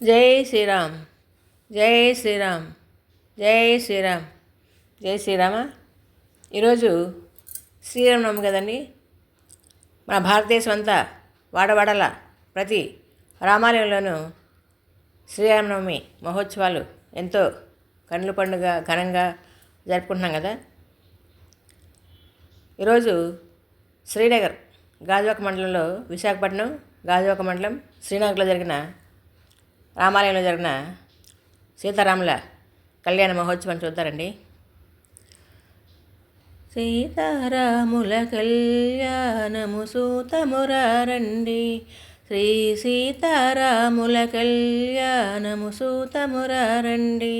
జై శ్రీరామ్. జై శ్రీరామ్. జై శ్రీరామ్. జై శ్రీరామ. ఈరోజు శ్రీరామనవమి కదండి. మన భారతదేశం అంతా వాడవాడల ప్రతి రామాలయంలోనూ శ్రీరామనవమి మహోత్సవాలు ఎంతో కన్నుల పండుగ ఘనంగా జరుపుకుంటున్నాం కదా. ఈరోజు శ్రీనగర్ గాజువాక మండలంలో, విశాఖపట్నం గాజువాక మండలం శ్రీనగర్లో జరిగిన రామాలయంలో జరిగిన సీతారాముల కళ్యాణ మహోత్సవం చూద్దారండి. సీతారాముల కళ్యాణము సూతమురారండి, శ్రీ సీతారాముల కళ్యాణము సూతమురారండి.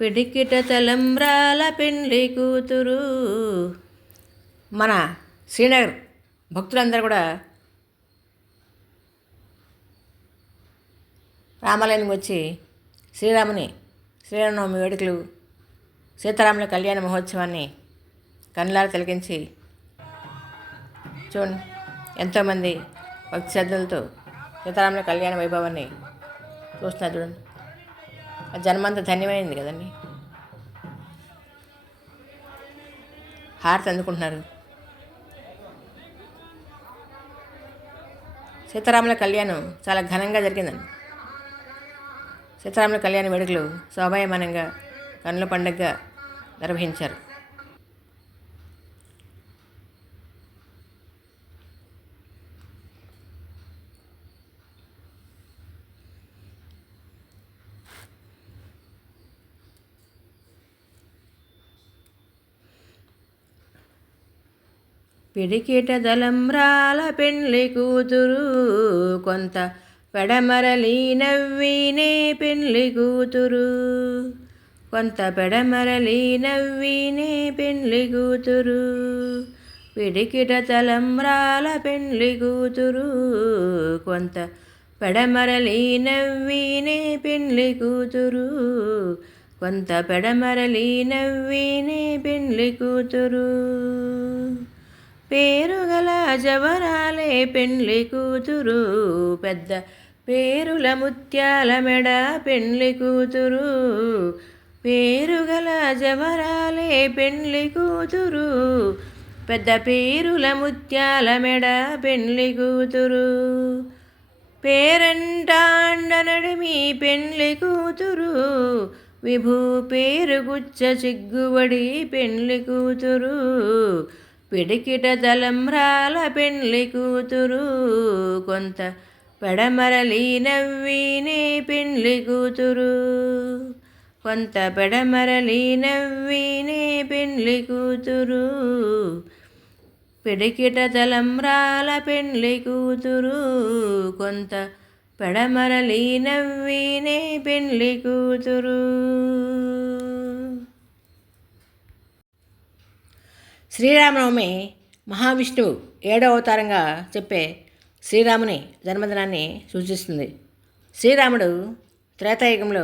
పిడికిట తలంబ్రాల పెండ్లి కూతురు. మన శ్రీనగర్ భక్తులందరూ కూడా రామాలయానికి వచ్చి శ్రీరామనవమి వేడుకలు, సీతారాముల కళ్యాణ మహోత్సవాన్ని కన్నులారా తిలకించి చూడండి, ఎంతోమంది భక్తి శ్రద్ధలతో సీతారాముల కళ్యాణ వైభవాన్ని చూస్తున్నారు. చూడండి, ఆ జన్మంతా ధన్యమైంది కదండి. హారతి అందుకుంటున్నారు. సీతారాముల కళ్యాణం చాలా ఘనంగా జరిగిందండి. సీతారాముల కళ్యాణ వేడుకలు శోభాయమానంగా కన్నుల పండుగగా నిర్వహించారు. పిడికిట దళంబ్రాల పెండ్లి కూతురు, కొంత పెడమరలి నవ్వినే పెండ్లి కూతురు, కొంత పెడమరలి నవ్వినే పెండ్లి కూతురు. పిడికిట తలంబ్రాల పెండ్లి కూతురు, కొంత పెడమరలి నవ్వినే పెండ్లి కూతురు, కొంత పెడమరలి నవ్వినే పెండ్లి కూతురు. పేరుగల జవరాలే పెండ్లి కూతురు, పెద్ద పేరుల ముత్యాల మెడ పెండ్లి కూతురు. పేరుగల జవరాలే పెండ్లి కూతురు, పెద్ద పేరుల ముత్యాల మెడ పెండ్లి కూతురు. పేరంటాండనడిమి పెండ్లి కూతురు, విభూ పేరుగుచ్చ చిగ్గుబడి పెండ్లి కూతురు. పిడికిట తలంబ్రాల పెండ్లి కూతురు, కొంత పెడమరలి నవ్వినే పెండ్లి కూతురు, కొంత పెడమరలి నవ్వినే పెండ్లి కూతురు. పిడికిట తలంబ్రాల పెండ్లి కూతురు, కొంత పెడమరలి నవ్వినే పెండ్లి కూతురు. శ్రీరామనవమి మహావిష్ణువు 7వ అవతారంగా చెప్పే శ్రీరాముని జన్మదినాన్ని సూచిస్తుంది. శ్రీరాముడు త్రేతాయుగంలో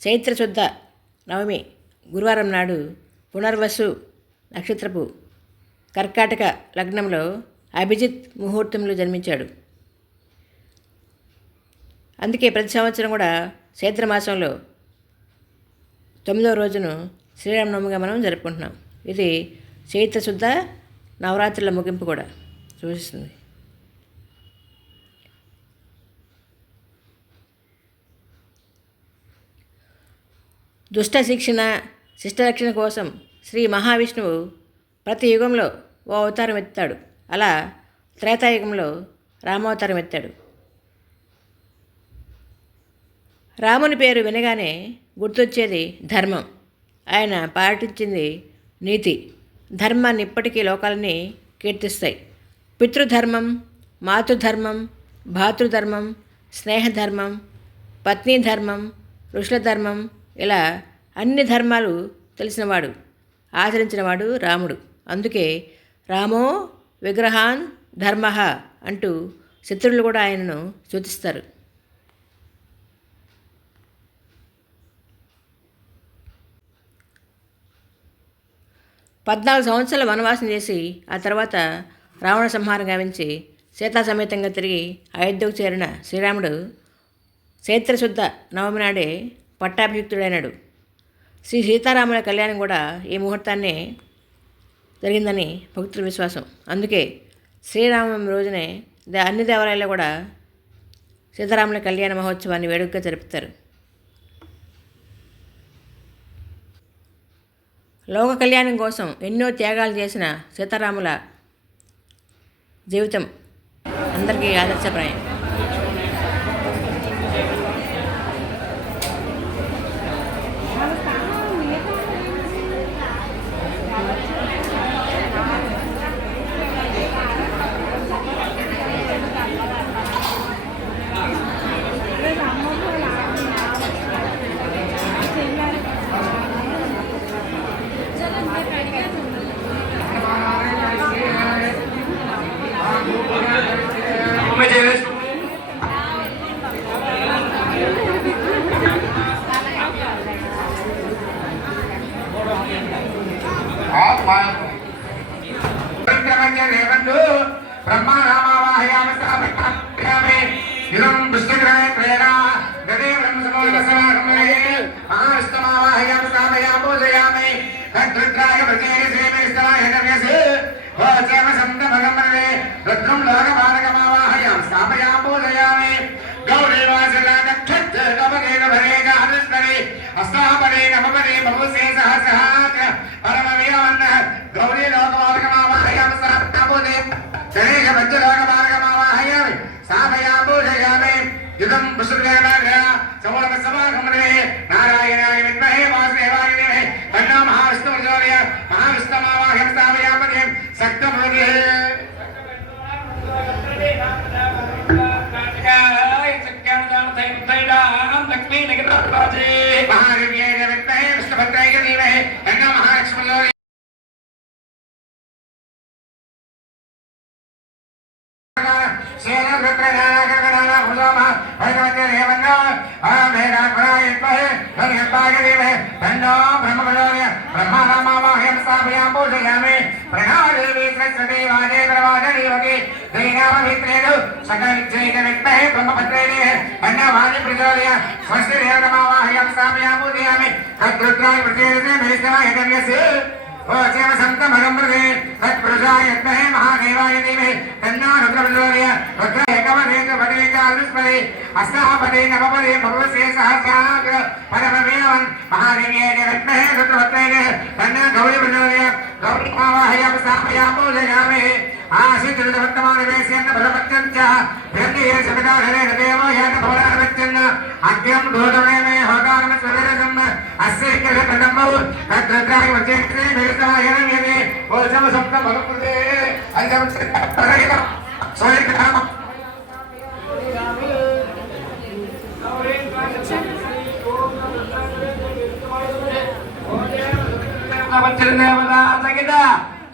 చైత్రశుద్ధ నవమి గురువారం నాడు పునర్వసు నక్షత్రపు కర్కాటక లగ్నంలో అభిజిత్ ముహూర్తంలో జన్మించాడు. అందుకే ప్రతి సంవత్సరం కూడా చైత్రమాసంలో 9వ రోజును శ్రీరామనవమిగా మనం జరుపుకుంటున్నాం. ఇది చైత్రశుద్ధ నవరాత్రుల ముగింపు కూడా సూచిస్తుంది. దుష్ట శిక్షణ, శిష్టరక్షణ కోసం శ్రీ మహావిష్ణువు ప్రతి యుగంలో ఓ అవతారం ఎత్తాడు. అలా త్రేతాయుగంలో రామావతారం ఎత్తాడు. రాముని పేరు వినగానే గుర్తొచ్చేది ధర్మం. ఆయన పాటించింది నీతి. ధర్మాన్ని ఇప్పటికీ లోకాలని కీర్తిస్తాయి. పితృధర్మం, మాతృధర్మం, భాతృధర్మం, స్నేహధర్మం, పత్నీ ధర్మం, ఋషుల ధర్మం, ఇలా అన్ని ధర్మాలు తెలిసినవాడు, ఆచరించినవాడు రాముడు. అందుకే రామో విగ్రహాన్ ధర్మ అంటూ శత్రువులు కూడా ఆయనను స్తుతిస్తారు. 14 సంవత్సరాల వనవాసం చేసి ఆ తర్వాత రావణ సంహారం గావించి సీతా సమేతంగా తిరిగి అయోధ్యకు చేరిన శ్రీరాముడు చైత్రశుద్ధ నవమి నాడే పట్టాభిషిక్తుడైనాడు. శ్రీ సీతారాముల కళ్యాణం కూడా ఈ ముహూర్తాన్నే జరిగిందని భక్తుల విశ్వాసం. అందుకే శ్రీరామనవమి రోజునే అన్ని దేవాలయాల్లో కూడా సీతారాముల కళ్యాణ మహోత్సవాన్ని వేడుకగా జరుపుతారు. లోక కళ్యాణం కోసం ఎన్నో త్యాగాలు చేసిన సీతారాముల జీవితం అందరికీ ఆదర్శప్రాయం.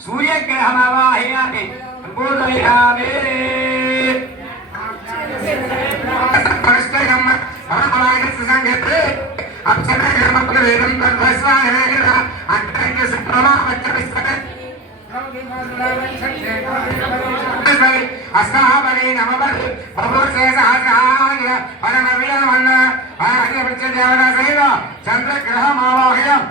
సూర్యగ్రహమవాహయామి పూజయామి చంద్రగ్రహమావాహయం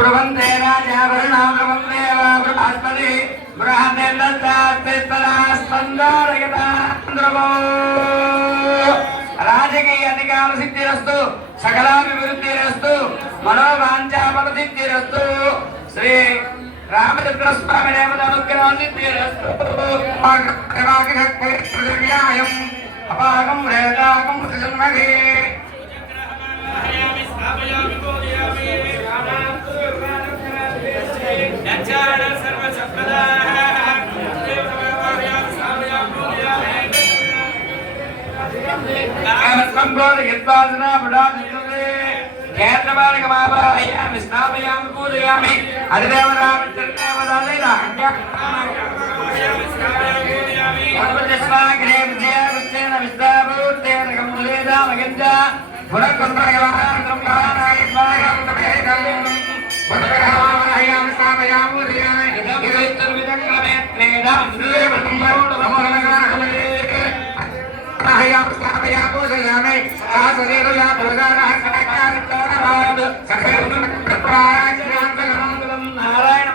ब्रुवन्ते राजावरणा ब्रुवन्ते बृहस्पति बृहन्नेन्दस्तास्पन्दारयतान्द्रवो राजकीय अधिकार सिद्धिरस्तु सकलाभिवृद्धिरस्तु मनोवाञ्छाफलसिद्धिरस्तु श्री रामचंद्र स्वामी अनुग्रह सिद्धिरस्तु अपागम रेतागम जन्मधि నారాయణ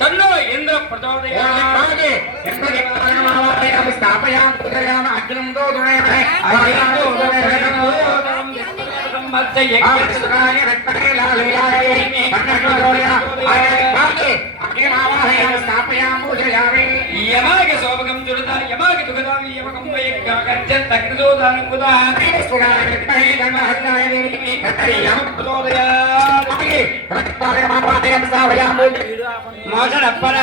తన్ను ఇంద్ర ప్రచోదయామి యమాకి శోభకం చుడత యమాకి దుఃఖదాం యమకం వై గచ్చత్ తగ్నోదానం కుదాని సుగాని మోషణ పర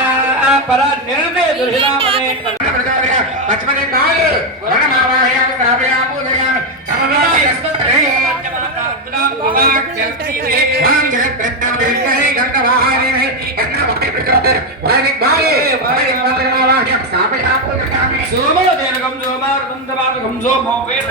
పర నిర్ణయ దుర్హిదామనే లక్ష్మణే కాయ వనమావాహయామ స్థాపయాము దయామ సమనాయ యస్మతే సోమదేనకం సోమార్గం దమార్గం సోమో వేద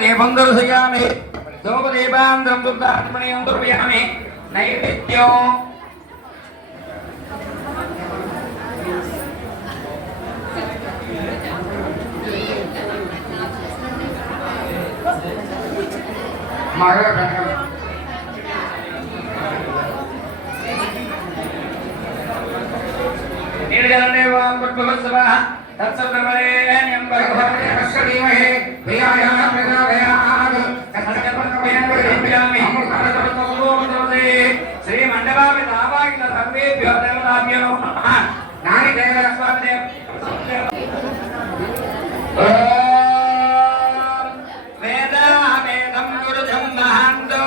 దీపం దర్శయామి ధూపదీపాంధ్రం దుర్గాత్మనీయం దర్శయామి నైవేద్యం నీడజలదేవాం భగవత్సవః తత్సర్వరేణ్యం భగవతే అశ్వదీమహే ప్రియాయ ప్రచోదయాత్ తత్సర్వరేణ్యం అమృతమస్తోమతే శ్రీ మండపామి తావాకిల సర్వేభ్యో దేవతాభ్యో నమః నాని దేవస్వామి వేదావేదం గురుజం మహాంతో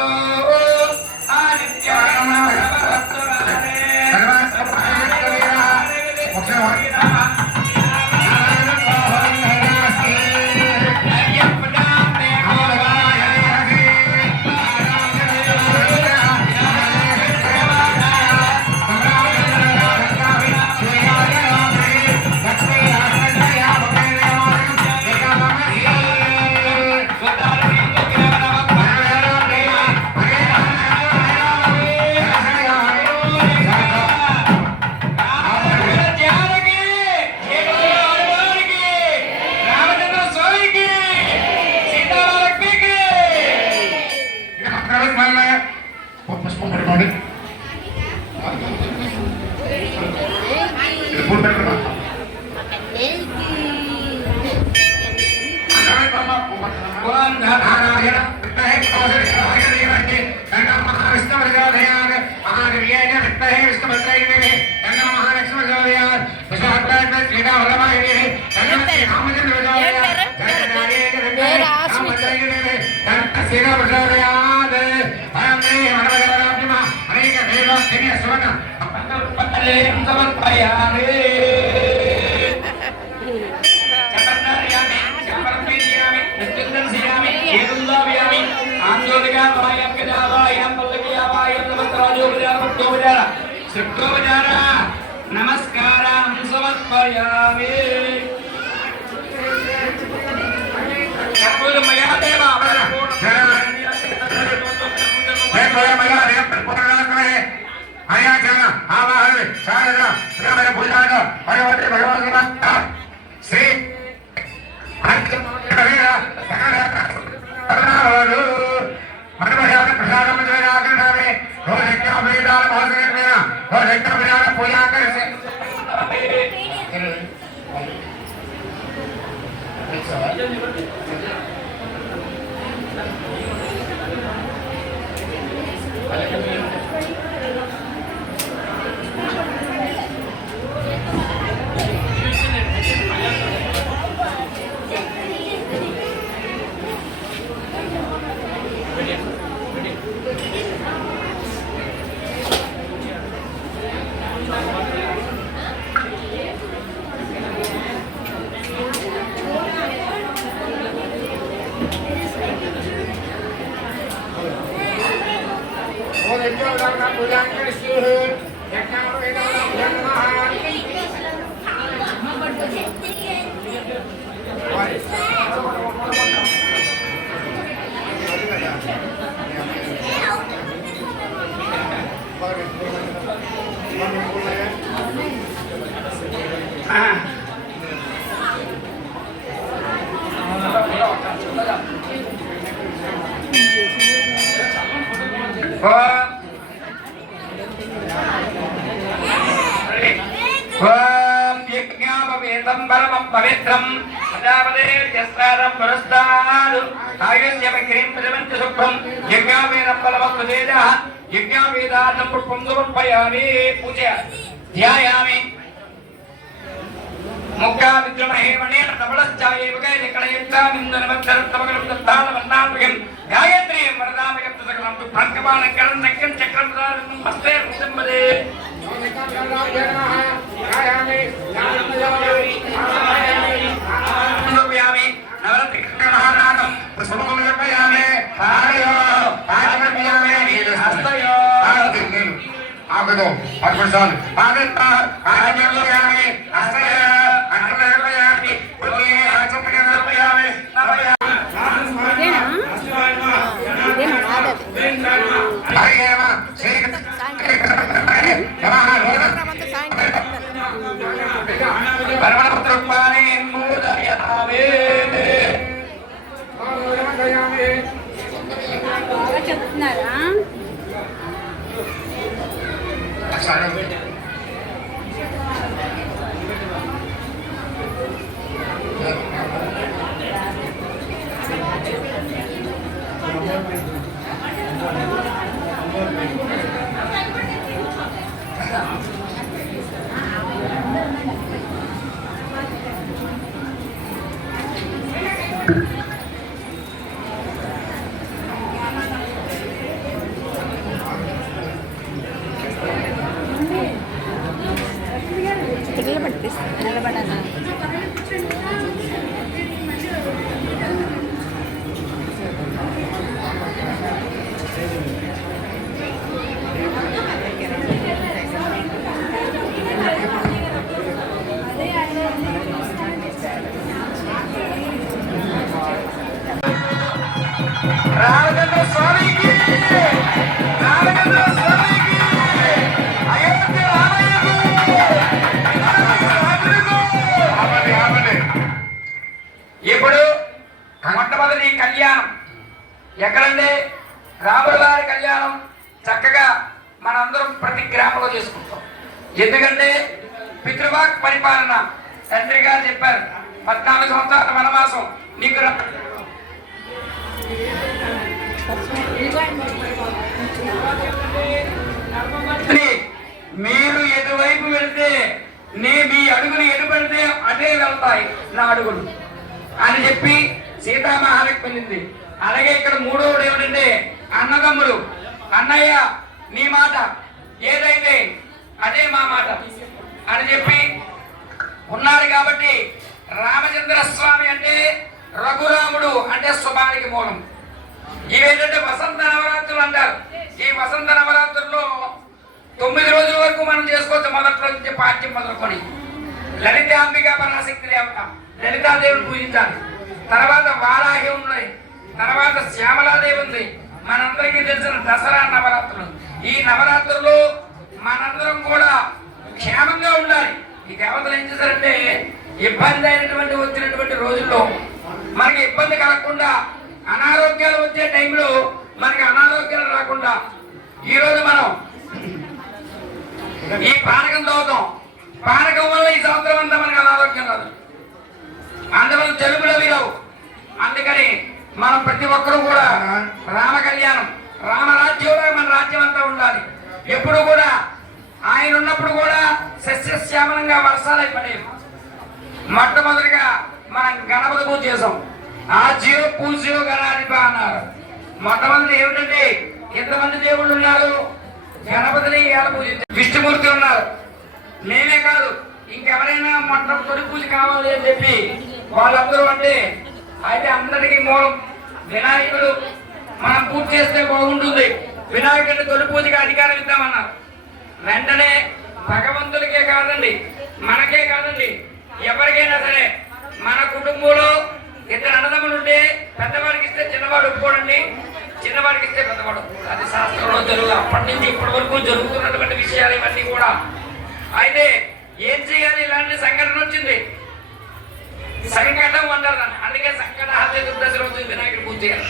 పుష్పం పెట్టుకోండి. పూలు పెట్టుకున్నా ఓం నారాయణ విద్మహే కౌసల్యాయ ధీమహి తన్నో మహావిష్ణుప్రచోదయాత్. మహాదేవ్యాయ విద్మహే విష్ణుపత్న్యై ధీమహి తన్నో మహాలక్ష్మీ ప్రచోదయాత్. విశ్వాత్మనే శ్రీరామరమాయ ధీమహి తన్నో శ్రీరామచంద్ర ప్రచోదయాత్. జగన్నాథాయ విద్మహే రామచంద్రాయ ధీమహి తన్నో శ్రీరామ ప్రచోదయాత్. పరమే మనవరాజ్ఞమ అనేక దేవాస్తిని సువర్ణ పట్టలేం సమర్పయామి. నమస్కారం సమర్పయామి. శ్రీ पूजा कर परम पवित्रम प्रजापते यस्कारं पुरस्तादु आयुष्य वक्रीं प्रजमन्ति शुभ्रं यज्ञावेदं बलवस्तु तेजः यज्ञावेदार्थं पुष्पं समर्पयामि पूजय ध्यायामि मुक्ता विद्रमहे वनेन तपलश्चायैव कैलकलयन्तामिन्दनमत्तरत्तमकलं दत्तानवन्नामयं गायत्रीं वरदामयं सकलं दुःखङ्कपालं करन्नक्यं चक्रं प्रदानं हस्ते कुसुम्बदे చెప్తున్నారా మనందరం ప్రతి గ్రామంలో చేసుకుంటాం. ఎందుకంటే పితృవాక్ పరిపాలన తండ్రి గారు చెప్పారు, 14 సంవత్సరాల వనవాసం నీకు మీరు ఎటువైపు వెళితే మీ అడుగులు ఎటు పెడితే అటే వెళ్తాయి నా అడుగులు అని చెప్పి సీతామహాలకు వెళ్ళింది. అలాగే ఇక్కడ మూడవది ఏమిటంటే అన్నదమ్ములు, అన్నయ్య నీ మాట ఏదైతే అదే మా మాట అని చెప్పి ఉన్నారు. కాబట్టి రామచంద్ర స్వామి అంటే రఘురాముడు అంటే శుభానికి మూలం. ఇవేంటంటే వసంత నవరాత్రులు అంటారు. ఈ వసంత నవరాత్రుల్లో 9 రోజుల వరకు మనం చేసుకోవచ్చు. మొదటి రోజు నుంచి పాఠ్యం మొదలుకొని లలితాంబిక పరాశక్తి దేవత లలితాదేవిని పూజించాలి. తర్వాత వారాహి ఉన్నాయి, తర్వాత శ్యామలాదేవి ఉంది. మనందరికీ తెలిసిన దసరా నవరాత్రులు. ఈ నవరాత్రుల్లో మనందరం కూడా క్షేమంగా ఉండాలి. ఈ దేవతలు ఏం చేశారంటే ఇబ్బంది అయినటువంటి వచ్చినటువంటి రోజుల్లో మనకి ఇబ్బంది కలగకుండా, అనారోగ్యాలు వచ్చే టైంలో మనకి అనారోగ్యాలు రాకుండా ఈరోజు మనం ఈ పానకం తాగుతాం. పానకం వల్ల ఈ సంవత్సరం అంతా మనకి అనారోగ్యం రాదు, అందువల్ల జలుబులు అవి రావు. అందుకని మనం ప్రతి ఒక్కరూ కూడా రామ కళ్యాణం, రామరాజ్యంలో మన రాజ్యం అంతా ఉండాలి. ఎప్పుడు కూడా ఆయన ఉన్నప్పుడు కూడా సస్యశ్యామలంగా వర్షాలు అయిపోయాయి. మొట్టమొదటిగా మనం గణపతి పూజ చేసాం. ఆ జీవ పూజ గణాధిప అన్నారు. మొట్టమొదటి ఏమిటంటే ఎంతమంది దేవుళ్ళు ఉన్నారు? గణపతిని ఎలా పూజించారు? విష్ణుమూర్తి ఉన్నారు. నేనే కాదు ఇంకెవరైనా తొలి పూజ కావాలి అని చెప్పి వాళ్ళందరూ అంటే అయితే అందరికీ మూలం వినాయకుడు. మనం పూజ చేస్తే బాగుంటుంది. వినాయకుడిని తొలి పూజకి అధికారం ఇద్దామన్నారు. వెంటనే భగవంతుడికే కాదండి, మనకే కాదండి, ఎవరికైనా సరే మన కుటుంబంలో 2 అన్నదమ్ములు ఉంటే పెద్దవాడికి ఇస్తే చిన్నవాడు ఒప్పుకోడండి, చిన్నవాడికి ఇస్తే పెద్దవాడు. అది శాస్త్రంలో జరుగు అప్పటి నుంచి ఇప్పటి వరకు జరుగుతున్నటువంటి విషయాలు ఇవన్నీ కూడా. అయితే ఏం చేయాలి? ఇలాంటి సంఘటన వచ్చింది, సంకటం అంటారు దాన్ని. అందుకే సంకటహర చతుర్దశి రోజు వినాయకుడు పూజ చేయాలి.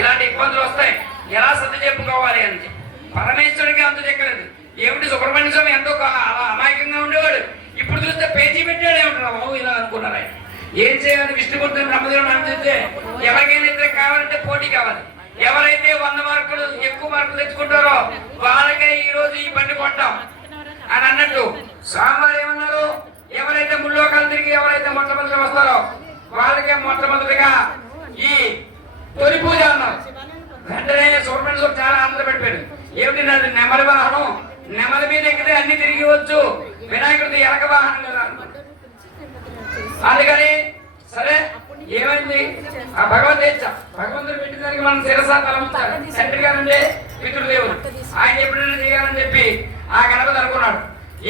ఇలాంటి ఇబ్బందులు వస్తాయి, ఎలా సర్ది చెప్పుకోవాలి అని పరమేశ్వరుడికి అంత చెక్కలేదు. ఏమిటి సుబ్రహ్మణ్య స్వామి ఎంతో అమాయకంగా ఉండేవాడు, ఇప్పుడు చూస్తే పేజీ పెట్టాడు ఏమంటున్నావు బాబు ఇలా అనుకున్నారు. ఆయన ఏం చేయాలి? విష్ణుమూర్తి బ్రహ్మదేవుడు అనుకుంటే ఎవరికైనా ఇద్దరు కావాలంటే పోటీ కావాలి. ఎవరైతే 100 మార్కులు ఎక్కువ మార్కులు తెచ్చుకుంటారో వాళ్ళకే ఈ రోజు ఈ బండి కొంటాం అని అన్నట్టు స్వామివారు ఏమన్నారు? ఎవరైతే ముల్లోకాలు తిరిగి ఎవరైతే మొట్టమొదటిగా వస్తారో వాళ్ళకే మొట్టమొదటిగా ఈ తొలి పూజ అన్నారు. వెంటనే సుబ్రహ్మణ్య స్వామి చాలా ఆనందపడిపోయాడు. ఏమిటి నాది నెమలి వాహనం, నెమలి మీద ఎక్కితే అన్ని తిరిగి వచ్చు, వినాయకుడిది ఎలక వాహనం కదా. అందుకని సరే ఏమైంది? ఆ భగవంతుడు పెట్టిన దానికి మనం శిరసా తలంచాలి. తండ్రి గారంటే పితృదేవుడు, ఆయన ఎప్పుడైనా చేయాలని చెప్పి ఆ గణపతి అనుకున్నాడు.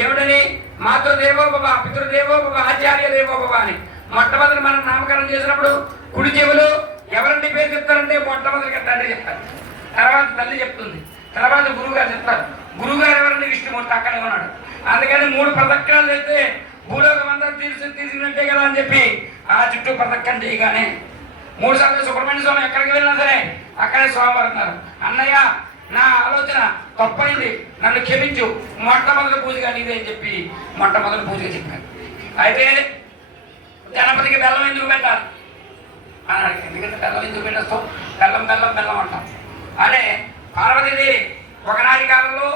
ఏమిటని? మాతృదేవోభవ, పితృదేవోభవ, ఆచార్య దేవోభవ అని మొట్టమొదటి మనం నామకరణం చేసినప్పుడు కుడి చెవులు ఎవరంటే పేరు చెప్తారంటే మొట్టమొదటిగా తండ్రి చెప్తారు, తర్వాత తల్లి చెప్తుంది, తర్వాత గురువు గారు చెప్తారు. గురువు గారు ఎవరంటే విష్ణుమూర్తి అక్కడే ఉన్నాడు. అందుకని 3 ప్రదక్షిణాలు చేస్తే భూలోకం అంతా తీసినట్టే కదా అని చెప్పి ఆ చుట్టూ ప్రదక్షిణ చేయగానే 3 సార్లు సుబ్రహ్మణ్య స్వామి ఎక్కడికి వెళ్ళినా సరే అక్కడే స్వామివారు ఉన్నారు. అన్నయ్య నా ఆలోచన తప్పైంది, నన్ను క్షమించు, మొట్టమొదటి పూజగా నీదే అని చెప్పి మొట్టమొదటి పూజగా చెప్పాను. అయితే గణపతికి బెల్లం ఎందుకు పెట్టాలి అన్నాడు. ఎందుకంటే బెల్లం ఎందుకు పెట్టేస్తాం? బెల్లం బెల్లం బెల్లం అంటాం. అదే పార్వతీదేవి ఒకనాటి కాలంలో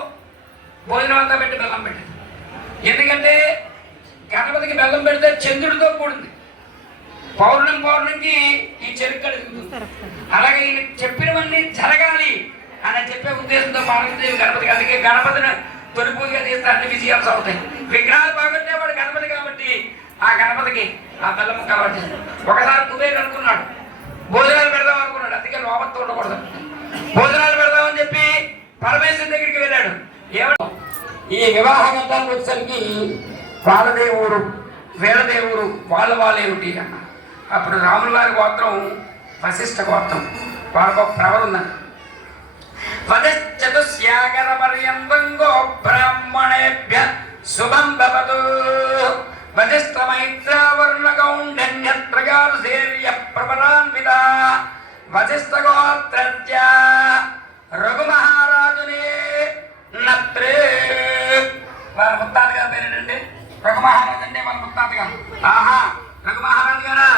భోజనం అంతా పెట్టి బెల్లం పెట్టింది. ఎందుకంటే గణపతికి బెల్లం పెడితే చంద్రుడితో కూడింది. పౌర్ణమికి ఈ చెరుకు కడుగుతుంది. అలాగే ఈయన చెప్పినవన్నీ జరగాలి అని చెప్పే ఉద్దేశంతో పార్వతీదేవి గణపతికి, అందుకే గణపతిని తొలి పూజగా చేస్తే అన్ని విజయాలు అవుతాయి. విగ్రహాలు బాగుంటే వాడు గణపతి కాబట్టి ఆ గణపతికి ఆ బెల్లం ముక్క అలవాటు చేస్తాడు. ఒకసారి కుబేరుడు అనుకున్నాడు భోజనాలు పెడదాం అనుకున్నాడు, అందుకే లోపంతో ఉండకూడదు, భోజనాలు పెడదామని చెప్పి పరమేశ్వరుని దగ్గరికి వెళ్ళాడు. ఏమో ఈ వివాహ గంధానికి వచ్చేసరికి బాలదేవుడు వీరదేవుడు వాళ్ళేమిటి అన్న. అప్పుడు రాముల వారి గోత్రం వశిష్ఠ గోత్రం, వాళ్ళకు ఒక ప్రవర్ ఉందండి. వదశ్చతుస్యాగర పర్యంతంగో బ్రాహ్మణేభ్య శుభం భవతు వశిష్ఠ మైత్రావర్ణ గౌండన్యత్రగారు సేర్య ప్రపరాన్విత వశిష్ఠ గోత్రత్య రఘు మహారాజునే పేరేంటండి? రఘు మహారాజు అంటే మన ముత్తాత గారు. ఆహా, రఘు మహారాజు గారా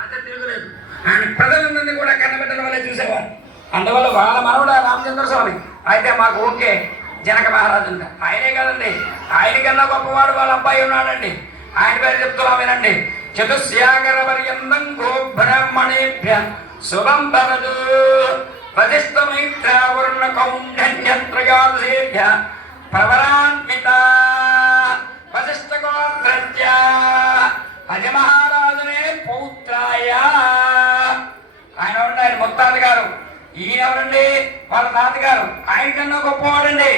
అంటే తిరుగులేదు. ఆయన ప్రజలందరినీ కూడా కన్నబిడ్డల వల్లే చూసేవారు. అందువల్ల వాళ్ళ మనవడ రామచంద్ర స్వామి అయితే మాకు ఓకే. జనక మహారాజు అంటే ఆయనే కదండి, ఆయనకన్నా గొప్పవాడు వాళ్ళ అబ్బాయి ఉన్నాడండి. ఆయన పేరు చెప్తున్నాం వినండి. చతుస్యాగర పర్యంతం గో బ్రాహ్మణేభ్య శుభం భవతు ప్రతిష్ఠ మైత్రావరుణ కౌంఢన్యత్రయాసేభ్య ప్రవరాన్విత వశిష్ఠ గోత్రస్య అజమహారాజునే పౌత్రాయ. ఆయన ఉండి ఆయన ముత్తాత గారు. ఈయన ఎవరండి? వాళ్ళ తాతగారు. ఆయన కన్నా గొప్పవాడండి.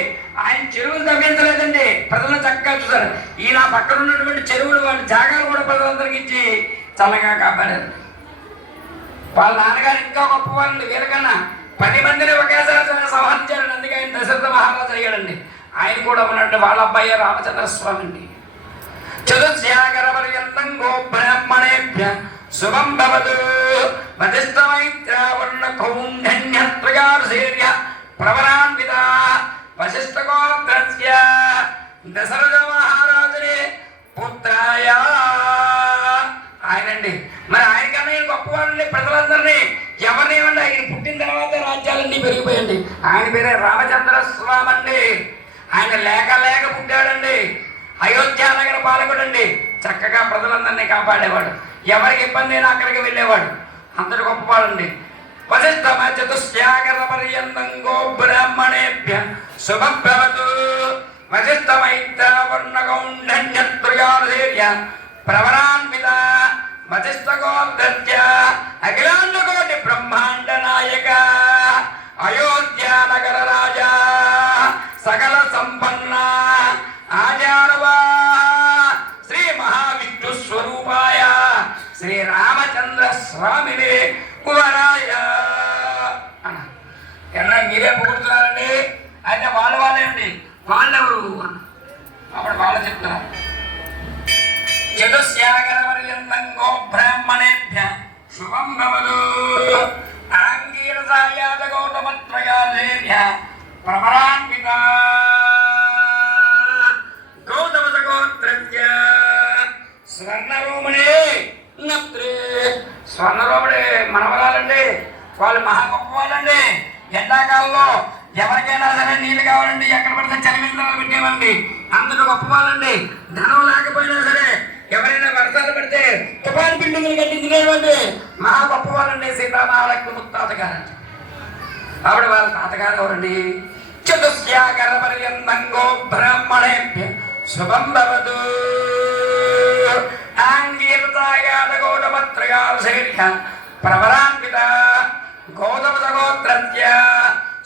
ఆయన చెరువులు తగ్గించలేదండి, ప్రజలను చక్కగా చూశారు. ఈయన పక్కన ఉన్నటువంటి చెరువులు వాళ్ళ జాగాలు కూడా ప్రజలందరికీ ఇచ్చి చల్లగా కాపాడారు. వాళ్ళ నాన్నగారు ఇంకా గొప్పవాళ్ళండి. వీళ్ళకన్నా 10 మందిని ఒకేసారి సంహరించాడు. అందుకే ఆయన దశరథ మహారాజు అయ్యాడండి. ఆయన కూడా ఉన్నట్టు వాళ్ళ అబ్బాయి రామచంద్ర స్వామి అండి. చతుస్యాగర పర్యంతం గో బ్రాహ్మణేభ్య శుభం భవతు వశిష్ఠ మైత్రావరుణ కౌంఢన్యత్రయాసేర్య ప్రవరాన్విత వశిష్ఠ గోత్రస్య దశరథ మహారాజునే పుత్రాయ. ఆయనండి. మరి ఆయనకన్నా ఈయన గొప్పవాళ్ళని ప్రజలందరినీ ఎవరినేమండి ఆయన పుట్టిన తర్వాత రాజ్యాలన్నీ పెరిగిపోయండి. ఆయన పేరే రామచంద్ర స్వామి అండి. ఆయన లేక లేక పుట్టాడండి. అయోధ్య నగర పాలకుడు అండి. చక్కగా ప్రజలందరినీ కాపాడేవాడు. ఎవరికి ఇబ్బంది అయినా అక్కడికి వెళ్ళేవాడు. అందరు గొప్పవాడండి. వశిష్ఠ చతుస్యాగర పర్యంతం గో బ్రాహ్మణేభ్య శుభం భవతు వశిష్ఠ మైత్రావరుణ కౌంఢన్యత్రయాసేర్య ప్రవరాన్విత వశిష్ఠ గోత్రస్య అఖిలాండ కోటి బ్రహ్మాండ నాయక అయోధ్య నగర రాజా సకల సంపన్న ఆచారవా శ్రీ మహావిష్ణు స్వరూపాయ శ్రీ రామచంద్ర స్వామిని కువరాయ అన్న. ఎన్నా మీరే పొగుడుతున్నారండి. అయితే వాళ్ళే అండి. వాళ్ళెవరు అన్న అప్పుడు వాళ్ళు చెప్తున్నారు. చతుస్యాగర పర్యంతం గో బ్రాహ్మణేభ్య శుభం భవతు ఆంగీరసాయాత గౌతమత్రయాసేర్య ప్రవరాన్విత గౌతమ గోత్రస్య స్వర్ణరోమణే నత్రే. స్వర్ణరోమణి మనవరాలండి. వాళ్ళు మహా గొప్ప వాళ్ళండి. ఎండాకాలంలో ఎవరికైనా సరే నీళ్ళు కావాలండి, ఎక్కడ పడితే చలివేంద్రాలు పెట్టేవాళ్ళండి. అందరూ గొప్ప వాళ్ళండి. ధనం లేకపోయినా సరే ఎవరైనా వర్షాలు పెడితే తుఫాన్ బిల్డింగులు కట్టించుకునేవాళ్ళండి. మహా గొప్ప వాళ్ళండి. సీతామహాలక్ష్మి ముత్తాత గారండి. ఆవిడ వాళ్ళ తాతగారు ఎవరండి? చతుస్యాగర పర్యంతం గో బ్రాహ్మణేభ్య శుభం భవతు ఆంగీరసాయాత గౌతమత్రయాసేర్య ప్రవరాన్విత గౌతమ గోత్రస్య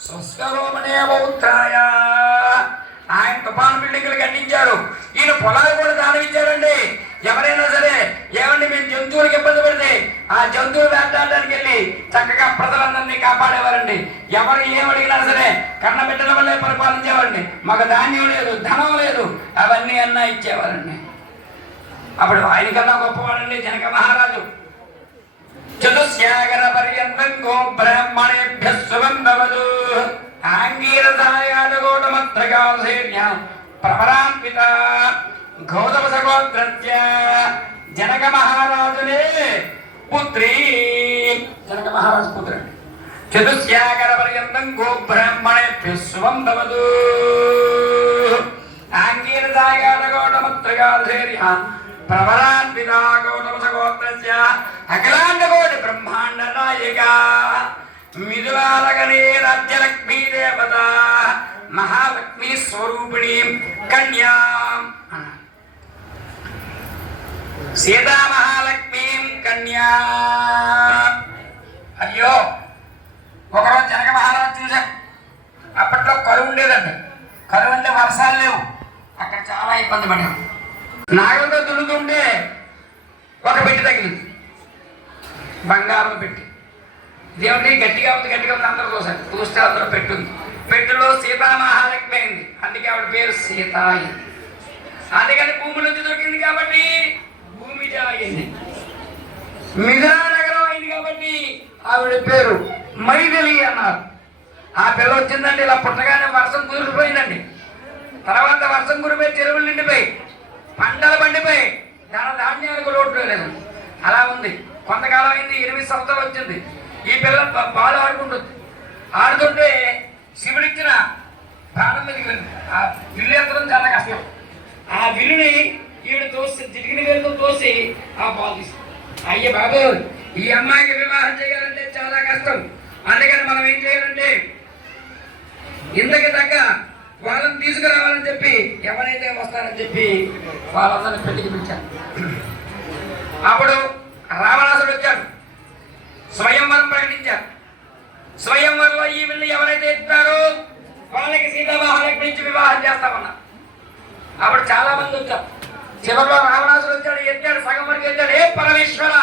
స్వస్వరోమణే పౌత్రాయ. ఆయన తుఫాను బిల్డింగులు కట్టించారు. ఈయన పొలాలు కూడా దానం ఇచ్చారండి. ఎవరైనా సరే ఏమండి మేము జంతువులకు ఇబ్బంది పడితే ఆ జంతువులు వేటాడడానికి వెళ్ళి చక్కగా ప్రజలందరినీ కాపాడేవారండి. ఎవరు ఏమడిగినా సరే కన్న బిడ్డల వల్లే పరిపాలించేవారండి. మాకు ధాన్యం లేదు, ధనం లేదు, అవన్నీ అన్నా ఇచ్చేవారండి. అప్పుడు ఆయనకన్నా గొప్పవాడండి జనక మహారాజు. చతుస్యాగర పర్యంతం గో బ్రాహ్మణేభ్య శుభం భవతు ఆంగీరసాయాత గౌతమత్రయాసేర్య ప్రవరాన్విత గౌతమ గోత్రస్య జనక మహారాజునే పుత్రి. జనక మహారాజు పుత్రి. చతుస్యాగర పర్యంతం గో బ్రాహ్మణేభ్య శుభం భవతు ఆంగీరసాయాత గౌతమత్రయాసేర్య ప్రవరాన్విత గౌతమ గోత్రస్య అఖిలాండ కోటి బ్రహ్మాండ నాయక మిథునాలగనే రాజ్యలక్ష్మీ దేవత మహాలక్ష్మీ స్వరూపిణి కన్యా. సీతా మహాలక్ష్మీ కన్యా. అయ్యో ఒకరోజు జనక మహారాజు చూశాం. అప్పట్లో కరువు ఉండేదండి. కరువు అంటే వర్షాలు లేవు. అక్కడ చాలా ఇబ్బంది పడాం. నాగలతో దున్నుతుంటే ఒక పెట్టి తగిలింది, బంగారం పెట్టి. దేవుడి గట్టిగా ఉంది అందరూ చూసారు. చూస్తే అందులో పెట్టుంది. పెట్టులో సీతామహాలక్ష్మి అయింది. అందుకే ఆవిడ పేరు సీత అయింది. అందుకని భూమి నుంచి దొరికింది కాబట్టి భూమిజ అయింది. మిథునా నగరం అయింది కాబట్టి ఆవిడ పేరు మైథిలి అన్నారు. ఆ పిల్ల వచ్చిందండి. ఇలా పుట్టగానే వర్షం కురిసిపోయిందండి. తర్వాత వర్షం కురిపోయి చెరువులు నిండిపోయి పంటలు పండిపోయి ధాన్యాలకు లోటు లేదు. అలా ఉంది. కొంతకాలం అయింది, 8 సంవత్సరాలు వచ్చింది. ఈ పిల్ల బాలు ఆడుకుంటుంది. ఆడుతుంటే శివుడిచ్చిన ప్రాణం మీదకి వెళ్ళింది. ఆ విల్లు ఎత్తడం చాలా కష్టం. ఆ విల్లుని ఈవిడ తోసి తిరిగిన వెళ్తూ తోసి ఆ బాల్ తీసి, అయ్య బాబు ఈ అమ్మాయికి వివాహం చేయాలంటే చాలా కష్టం. అందుకని మనం ఏం చేయాలంటే ఇంతకి తగ్గ వాళ్ళని తీసుకురావాలని చెప్పి ఎవరైతే వస్తారని చెప్పి వాళ్ళందరినీ పెళ్లికి పిలిచారు. అప్పుడు రావణాసుడు వచ్చాడు. స్వయంవరం ప్రకటించారు. స్వయంవరంలో ఈ వీళ్ళు ఎవరైతే ఎత్తారో వాళ్ళకి సీతామహాలక్ష్మి నుంచి వివాహం చేస్తామన్నారు. అప్పుడు చాలా మంది వచ్చారు. చివరిలో రావణాసుడు వచ్చాడు, ఎత్తాడు, సగం వరకు ఎత్తాడు. ఏ పరమేశ్వర,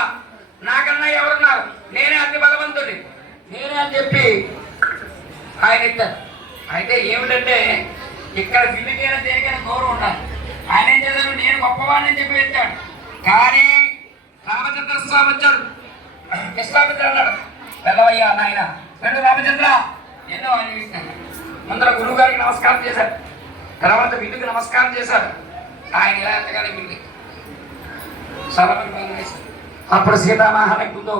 నాకన్నా ఎవరున్నారు, నేనే అతి బలవంతుడి, నేనే అని చెప్పి ఆయన ఎత్తాడు. అయితే ఏమిటంటే ఇక్కడ విల్లుకైనా దేనికైనా గౌరవం ఉండాలి. ఆయన ఏం చేశాడు, నేను గొప్పవాడిని చెప్పి ఎత్తాడు. కానీ రామచంద్ర స్వామి వచ్చాడు. కృష్ణామిత్ర అన్నాడు, పెద్దవయ్యా నాయన రెండు రామచంద్ర ఎన్నో ఆయన ముందర గురువు గారికి నమస్కారం చేశాడు. తర్వాత విల్లుకి నమస్కారం చేశాడు. ఆయన ఇలా ఎంతగానే విల్లు సరళంగా వేశాడు. అప్పుడు సీతామహాలక్ష్మితో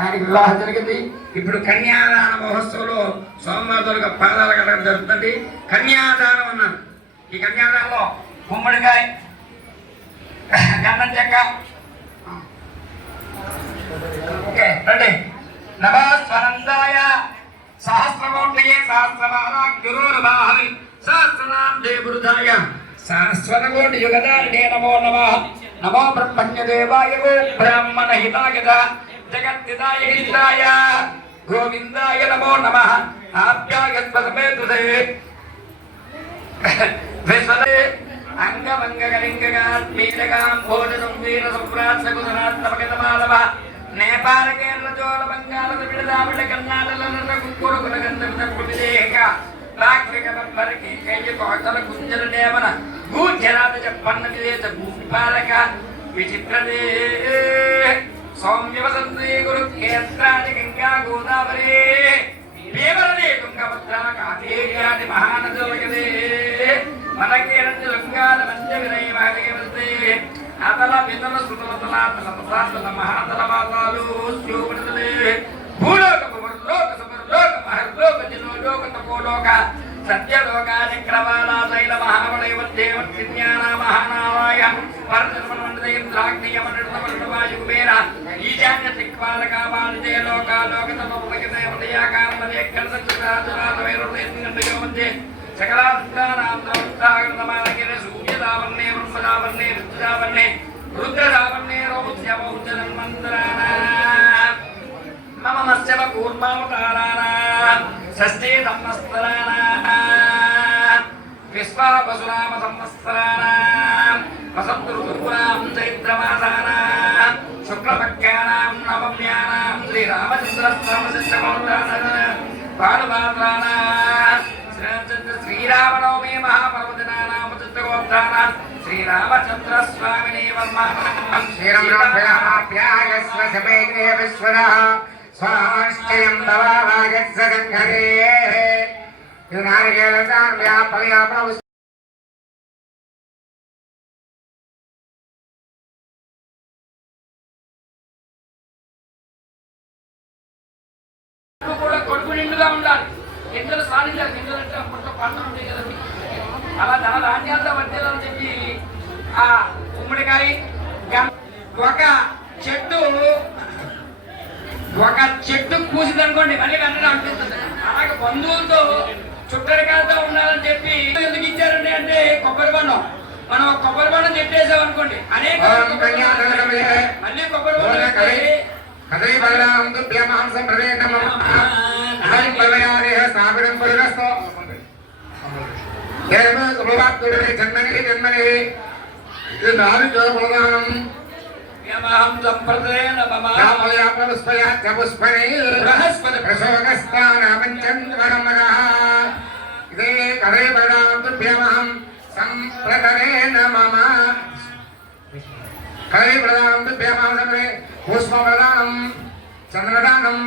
ఆయనకి వివాహం జరిగింది. ఇప్పుడు కన్యాదాన మహోత్సవంలో సోమవారుగా పాదాల కట్టడం జరుగుతుంది. కన్యాదానం అన్నారు. ఈ కన్యాదానంలో గుమ్మడికాయ, గంధం చెక్క, ఓకే రండి. నమస్వరందాయ సహస్రకోట్లయే సహస్రమానాగ్యురోర్బాహవి సహస్రనాందే బురుదాయ సహస్రకోటి యుగదారిణే నమో నమః. నమో బ్రహ్మణ్యదేవాయ గో బ్రాహ్మణ హితాయ జగత్తిదాయ హితాయ గోవిందాయ నమో నమః. ఆప్యాయ స్వసమేతుదే విశ్వదే అంగమంగలింగగాత్మీరగాం భోజనం వీర సంప్రాసకుధనాత్మకతమాలవ నేపాల కేరళ చోళ బంగాళ తమిళనాడు కర్ణాటక కుంకుడు కులగంధ కుటిదేక లాక్షిక నంబరకి కయ్య కోటల కుంజల నేమన భూజరాత చెప్పన్న విదేశ భూపాలక విచిత్రదే సౌమ్యవసంతే గురు క్షేత్రాది గంగా గోదావరి దేవరదే తుంగభద్రా కావేర్యాది మహానదులగదే మనకేరంది లంగాల మంజ వినయ మహదేవస్తే అతల వితల సుతల తల మహాతల మాతాలు శోభనలే భూలోక భూలోక సమర్లోక మహర్లోక జనోలోక తపోలోక సత్యలోక చక్రవాళ శైల మహాబలైవదేవ జ్ఞాన మహానారాయ పరధర్మమండదయంద్రాగ్నియమనృతమరుణవాయు కుబేర ఈశాన్య దిక్పాలక బాలితే లోక లోక తపోపగదేవదయాకారమదేక్కల సత్యరాజరాజవైరుదయంగండయో మధ్య సకలాస్థానాంతరమానగిరి సూర్యదావర్ణే బ్రహ్మదావర్ణే రుద్రదావర్ణే రుద్రదావర్ణే రౌద్యమౌజన్మందరానా మమ మత్స్యవ కూర్మావతారానా షష్ఠే సంవత్సరానా విశ్వావసునామ సంవత్సరానా వసంత ఋతువునాం చైత్రమాసానా శుక్లపక్షానాం నవమ్యానాం శ్రీరామచంద్రస్వామిశిష్టమౌళానా భానుభాద్రానా శ్రీరామనవమి మహాపర్వదినానామచిత్తగోత్రాన శ్రీరామచంద్ర స్వామినే వర్మాణం శ్రీరామభ్యాగస్వ సమేగ్నే విశ్వరః స్వాశ్చయం తవాగస్వ సంఘరే నారికేళాన్ వ్యాపయాపన కూడా కొడుకు నిండుగా ఉండాలి. గింజలు సాధించాలి. గింజలు అంటే అప్పట్లో పంటలు ఉంటాయి కదండి. అలా ధన ధాన్యాలతో వర్తిల్లని చెప్పి ఆ గుమ్మడికాయ ఒక చెట్టు కూసిందనుకోండి మళ్ళీ వెంటనే అనిపిస్తుంది. అలాగే బంధువులతో చుట్టరికాలతో ఉండాలని చెప్పి ఎందుకు ఇచ్చారండి అంటే కొబ్బరి బండం. మనం ఒక కొబ్బరి బండం చెప్పేసాం అనుకోండి అనేక మళ్ళీ కొబ్బరి బండం కదై బలరాం దుభ్యమాంసం ప్రవేశమం హరి పర్వయాదేహ స్థాపితం పురుషస్తో దేవ సుభవాత్తుడే జన్మని జన్మని ఇది నాది జోబలదానం యమహం సంప్రదేన మమ యాపయాపస్పయాత్య పుష్పనే బృహస్పతి ప్రశోకస్థానమంచంద్వనమగః ఇదే కదై బలరాం దుభ్యమహం సంప్రదరేణ మమ కదై బలరాం దుభ్యమహం సంప్రదే పుష్పవదానం చంద్రదానం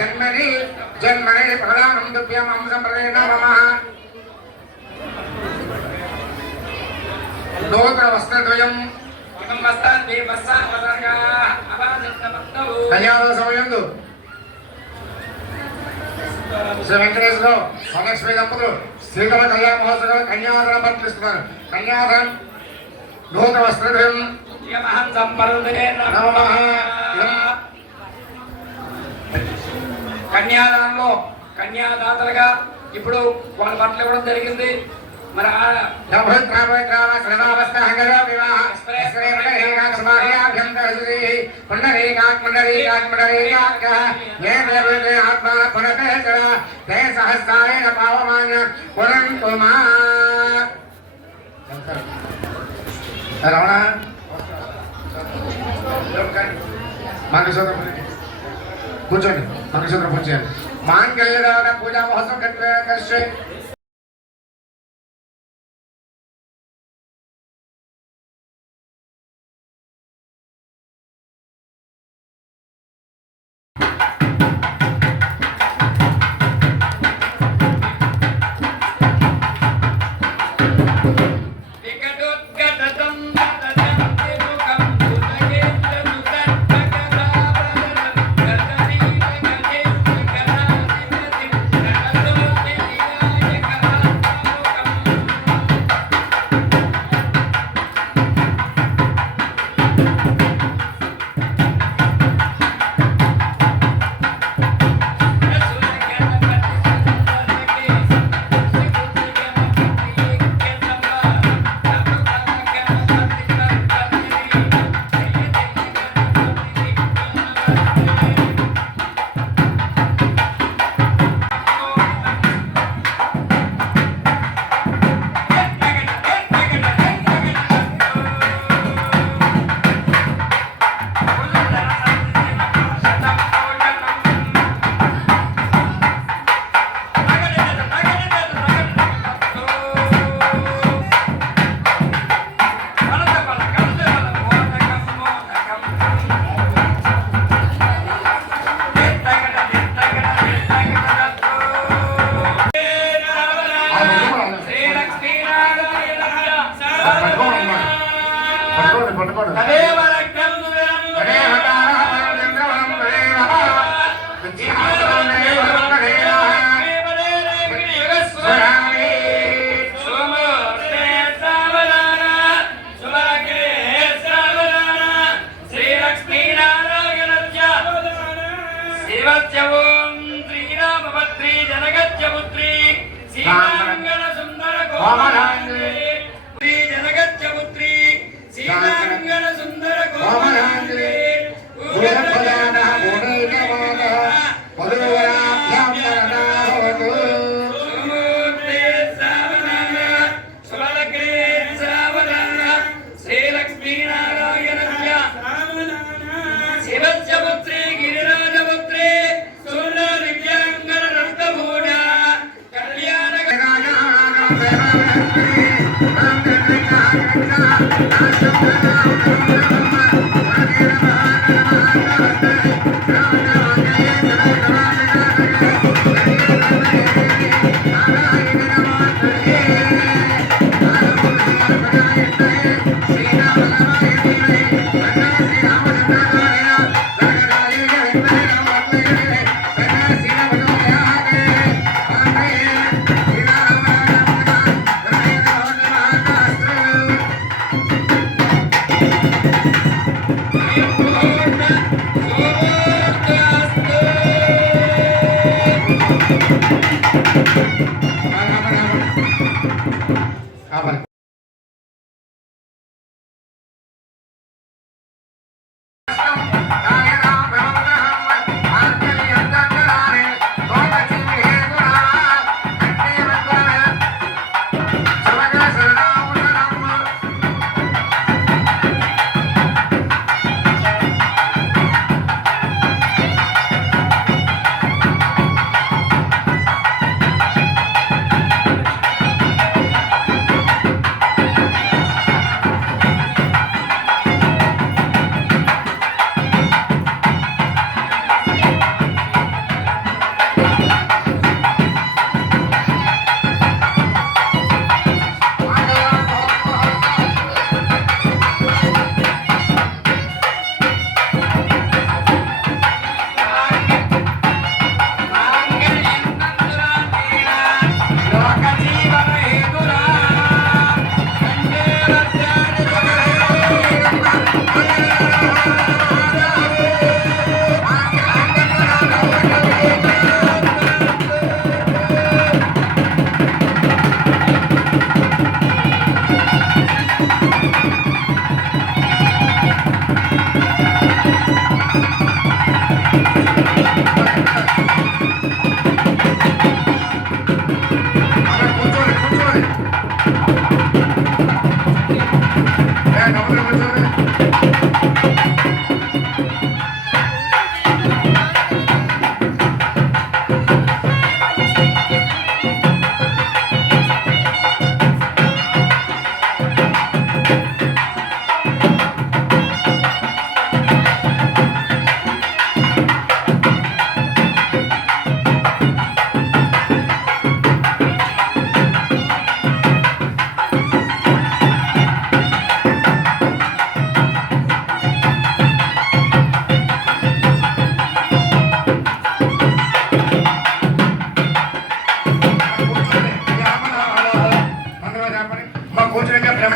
జన్మని జన్మని ప్రధానం దుభ్యం సంప్రదే నమః. నూతన వస్త్రద్వయం కళ్యాణ సమయంలో శ్రీ వెంకటేశ్వరరావు వరలక్ష్మి దంపతులు శ్రీకళ కళ్యాణ మహోత్సవం కన్యాదానం పట్టిస్తున్నారు. కన్యాదానం నూతన వస్త్రద్వయం కన్యాదానంలో కన్యాదాతలుగా ఇప్పుడు వాళ్ళ బట్టలు ఇవ్వడం జరిగింది. మరి రమణ మంగళసూత్రం కూర్చోండి. మంగళసూత్రం పూజ చేయాలి. మాంగళ్య పూజా మహోత్సవం కలిసి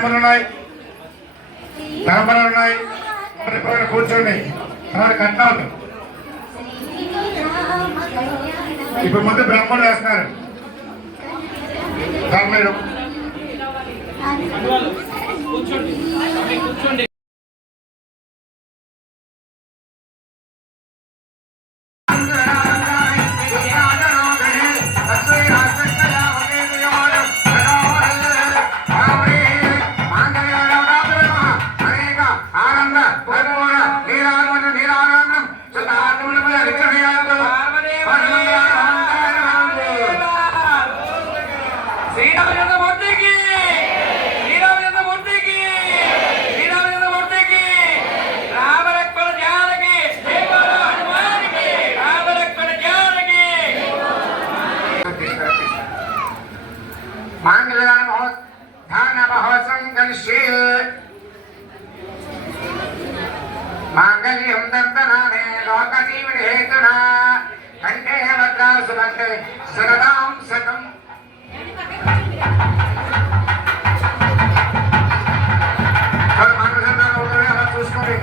తలంబలు ఉన్నాయి, తలంబలు ఉన్నాయి. కూర్చోండి. తర్వాత కట్నాలు ఇప్పుడు ముందు బ్రహ్మలు వేస్తున్నారు. మీరు శ్రీరామచంద్రమూర్తికి శ్రీరామచంద్రమూర్తికి శ్రీరామచంద్రమూర్తికి రామలక్ష్మణ జానకి హనుమానికి రామలక్ష్మణ జానకి మాంగళ్యం దంతనానే లోకజీవిని హేతునా కంఠే భద్రాసురంటే శరదాం శతం చూసుకోండి.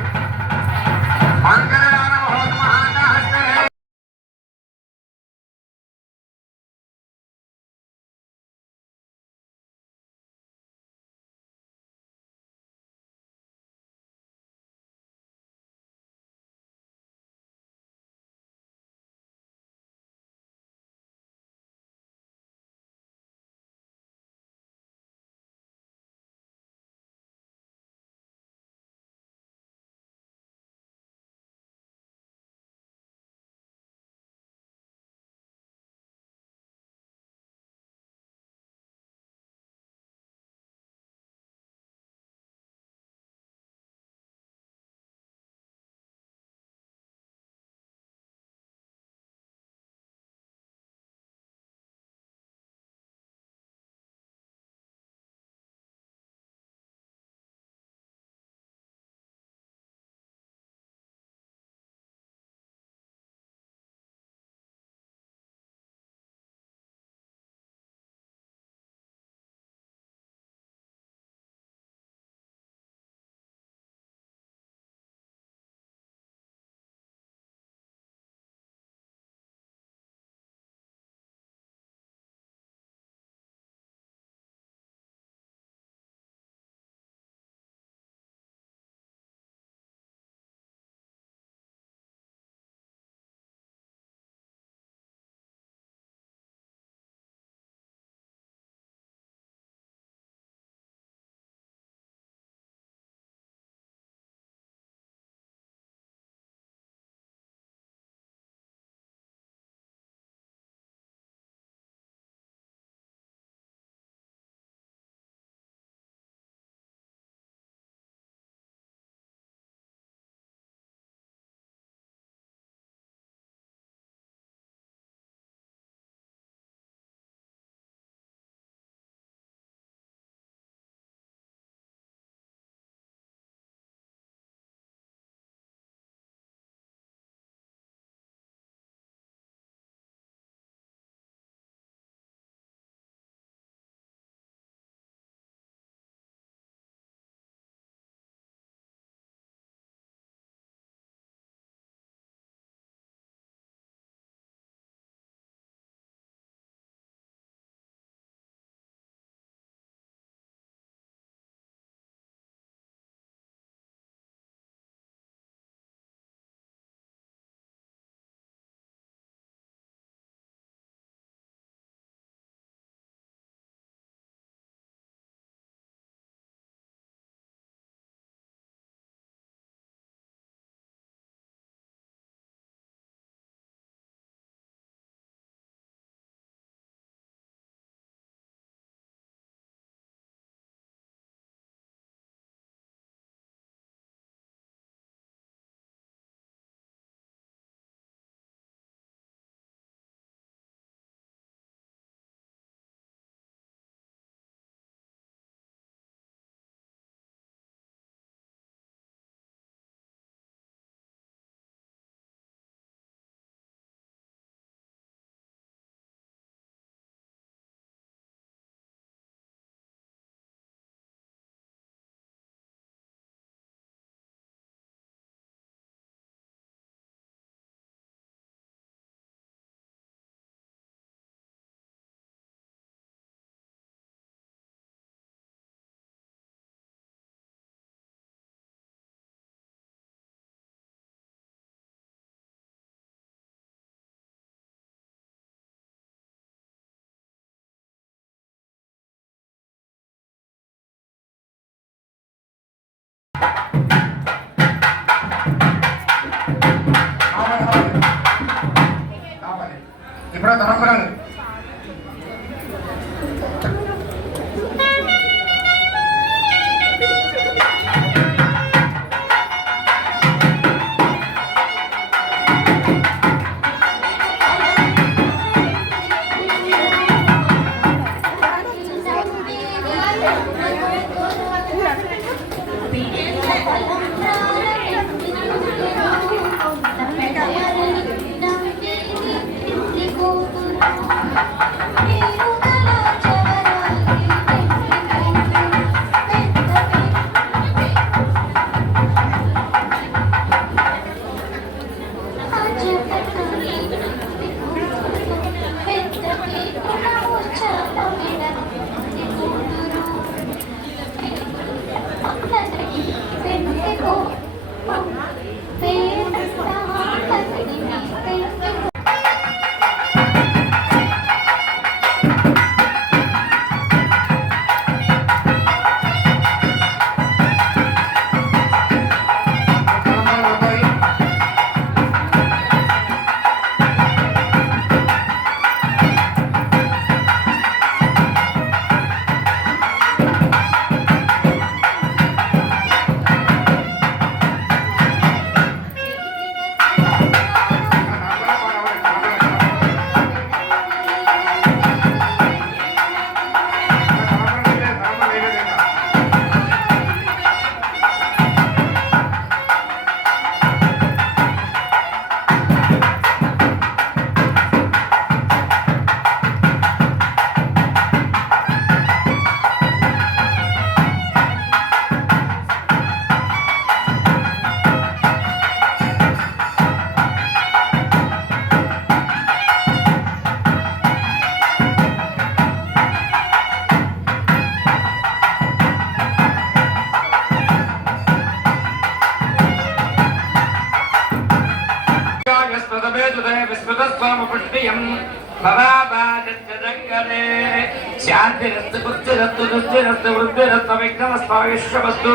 శాంతిరస్తు బుద్ధిరస్తు దుఃఖిరస్తు వృద్ధిరస్తు విఘ్నమస్వాయుష్యమస్తు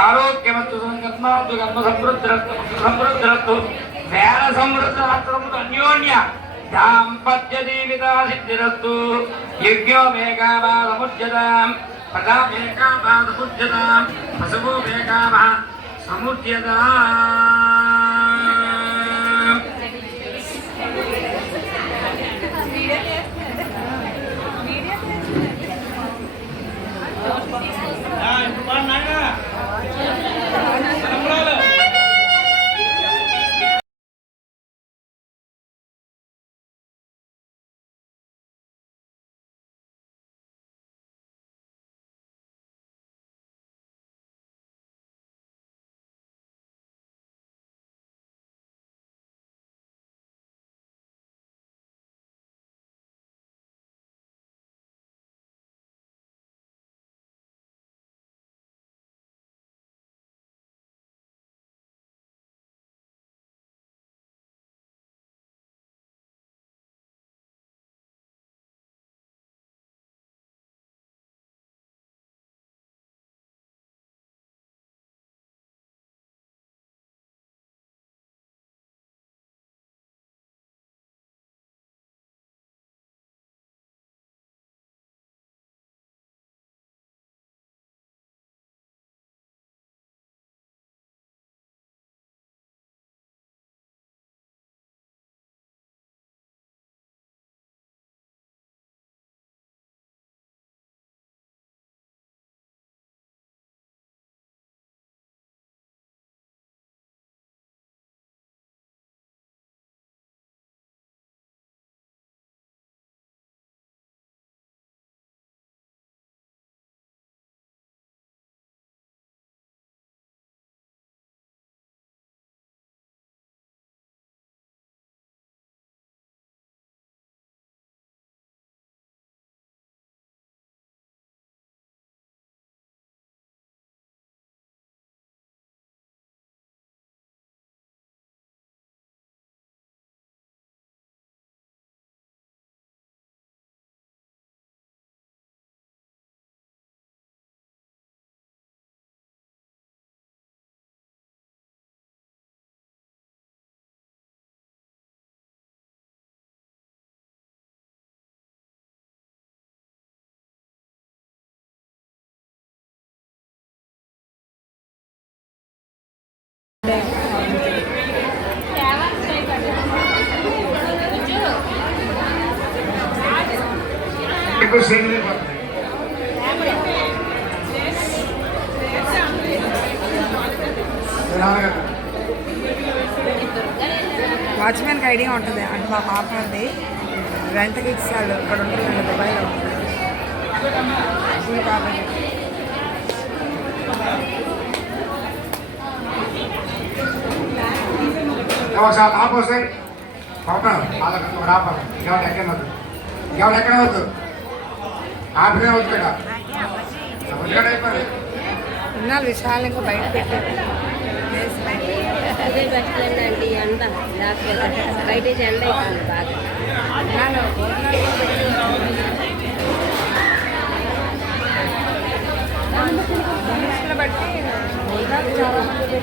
ఆరోగ్యమస్తు సంగత్మాస్తు కర్మ సమృద్ధిరస్తు సమృద్ధిరస్తు వేల సమృద్ధిరస్తు అన్యోన్య దాంపత్య జీవితా సిద్ధిరస్తు యజ్ఞో మేఘావా సముద్యతాం ప్రజా మేఘావా సముద్యతాం పశువు మేఘావా సముద్యతాం. ఎక్కువ శరీరం పడుతుంది. వాచ్మెన్కి ఐడియా ఉంటుంది అంటే మా పాప ఉంది రెంట్కి ఇచ్చాడు ఇక్కడ ఉంటుంది దుబాయ్లో ఉంటుంది పాపకి ఒకసారి ఆపోతే పంపాను వాళ్ళకి రాపాలి ఎవరు ఎక్కడవద్దు ఎవరు ఎక్కడవద్దు ఆపినే వద్దు ఇక్కడ అయిపోయింది. ఇన్నాళ్ళు విశాలంగా బయట పెట్టారు ఇదే పెట్టలేండి అండి ఎండ లేకపోతే బయట ఎండ అవుతుంది బాగా. ఇన్నాళ్ళు భోజనాలు కూడా మనుషులు బట్టి భోజనాలు చాలా మంది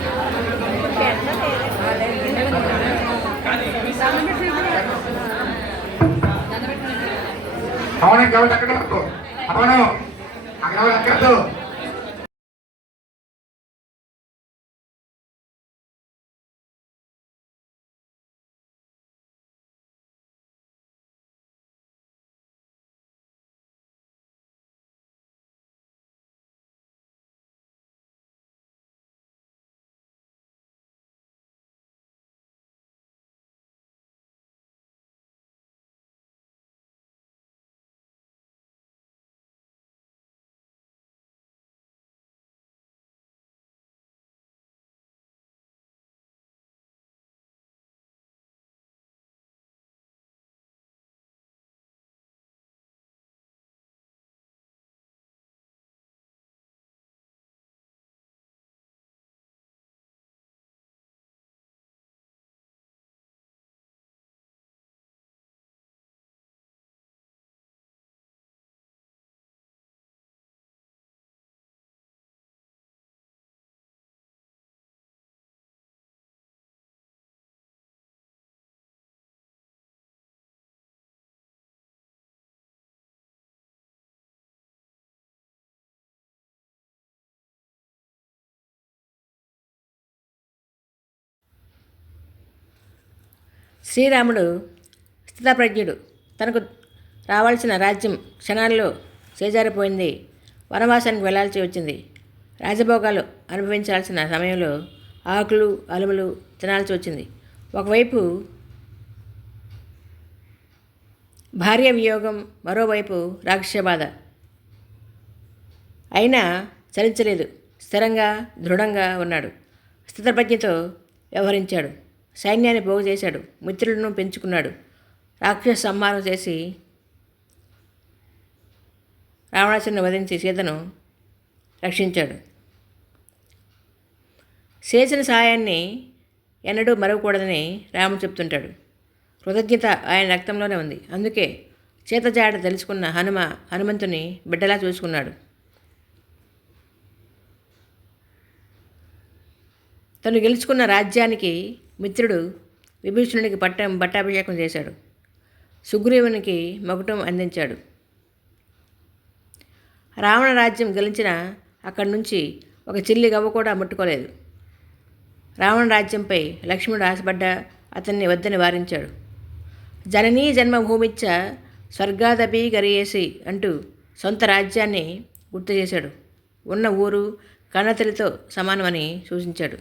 అవును ఎవరు ఎక్కడవద్దు అవును అక్కడ ఎవరు ఎక్కడదు. శ్రీరాముడు స్థితప్రజ్ఞుడు. తనకు రావాల్సిన రాజ్యం క్షణాల్లో చేజారిపోయింది. వనవాసానికి వెళ్లాల్సి వచ్చింది. రాజభోగాలు అనుభవించాల్సిన సమయంలో ఆకులు అలుములు తినాల్సి వచ్చింది. ఒకవైపు భార్య వియోగం, మరోవైపు రాక్షస బాధ. అయినా చలించలేదు. స్థిరంగా దృఢంగా ఉన్నాడు. స్థితప్రజ్ఞతో వ్యవహరించాడు. సైన్యాన్ని పోగు చేశాడు. మిత్రులను పెంచుకున్నాడు. రాక్షస సంహారం చేసి రావణాసురుని వధించి సీతను రక్షించాడు. చేసిన సహాయాన్ని ఎన్నడూ మరవకూడదని రాముడు చెప్తుంటాడు. కృతజ్ఞత ఆయన రక్తంలోనే ఉంది. అందుకే చేతజాడ తెలుసుకున్న హనుమంతుని బిడ్డలా చూసుకున్నాడు. తను గెలుచుకున్న రాజ్యానికి మిత్రుడు విభీషణునికి పట్టాభిషేకం చేశాడు. సుగ్రీవునికి మకుటం అందించాడు. రావణ రాజ్యం గెలిచిన అక్కడి నుంచి ఒక చిల్లి గవ్వ కూడా ముట్టుకోలేదు. రావణ రాజ్యంపై లక్ష్మణుడు ఆశపడ్డా అతన్ని వద్దని వారించాడు. జననీ జన్మభూమిచ్చ స్వర్గాదపి గరియేసి అంటూ సొంత రాజ్యాన్ని గుర్తు చేశాడు. ఉన్న ఊరు కన్నతల్లితో సమానమని సూచించాడు.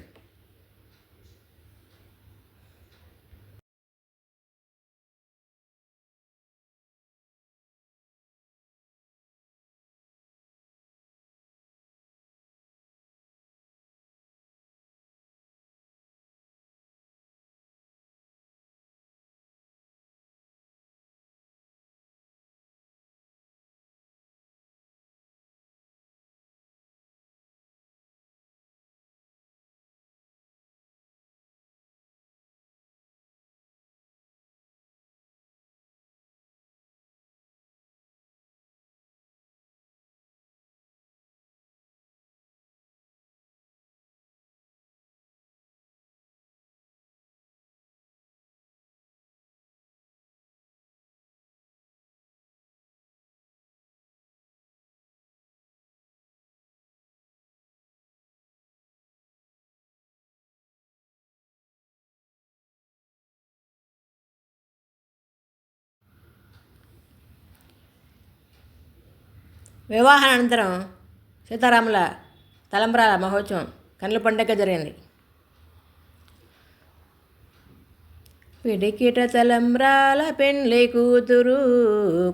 వివాహానంతరం సీతారాముల తలంబ్రాల మహోత్సవం కన్నుల పండుగ జరిగింది. పిడికిట తలంబ్రాల పెండ్లి కూతురు,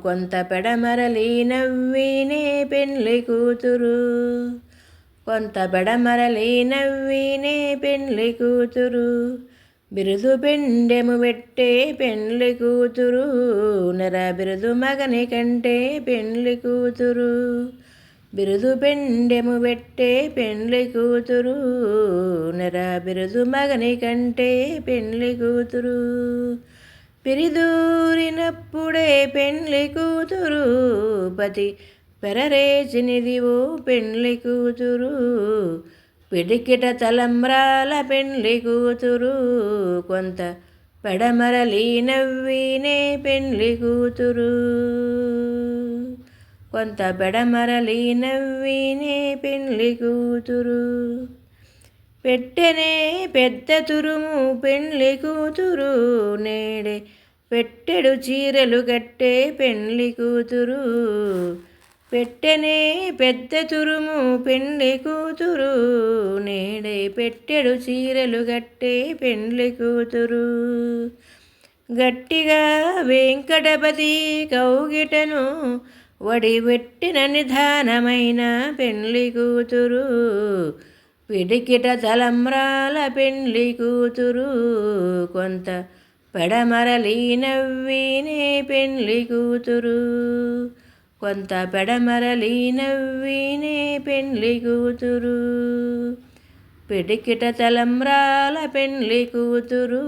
కొంత పెడమరలి నవ్వినే పెండ్లి కూతురు, కొంత పెడమరలి నవ్వినే పెండ్లి కూతురు, బిరుదు పెండెము పెట్టే పెండ్లి కూతురు, నెర బిరుదు మగని కంటే పెండ్లి కూతురు, బిరుదు పెండెము పెట్టే పెండ్లి కూతురు, నెర బిరుదు మగని కంటే పెండ్లి కూతురు, పిరిదూరినప్పుడే పెండ్లి కూతురు, పతి పెరరేచినిదివో పెండ్లి కూతురు, పిడికిట తలంబ్రాల పెండ్లి కూతురు, కొంత పెడమరలి నవ్వినే పెండ్లి కూతురు, కొంత పెడమరలి నవ్వినే పెండ్లి కూతురు, పెట్టెనే పెద్ద తురుము పెండ్లి కూతురు, నేడే పెట్టెడు చీరలు కట్టే పెండ్లి కూతురు, పెట్టెనే పెద్ద తురుము పెండ్లి కూతురు, నేడే పెట్టెడు చీరలు కట్టే పెండ్లి కూతురు, గట్టిగా వెంకటపతి కౌగిటను వడివెట్టిన నిధానమైన పెండ్లి కూతురు, పిడికిట తలంబ్రాల పెండ్లి కూతురు, కొంత పెడమరలి నవ్వినే పెండ్లి కూతురు, కొంత పెడమరలి నవ్వినే పెండ్లి కూతురు, పిడికిట తలంబ్రాల పెండ్లి కూతురు,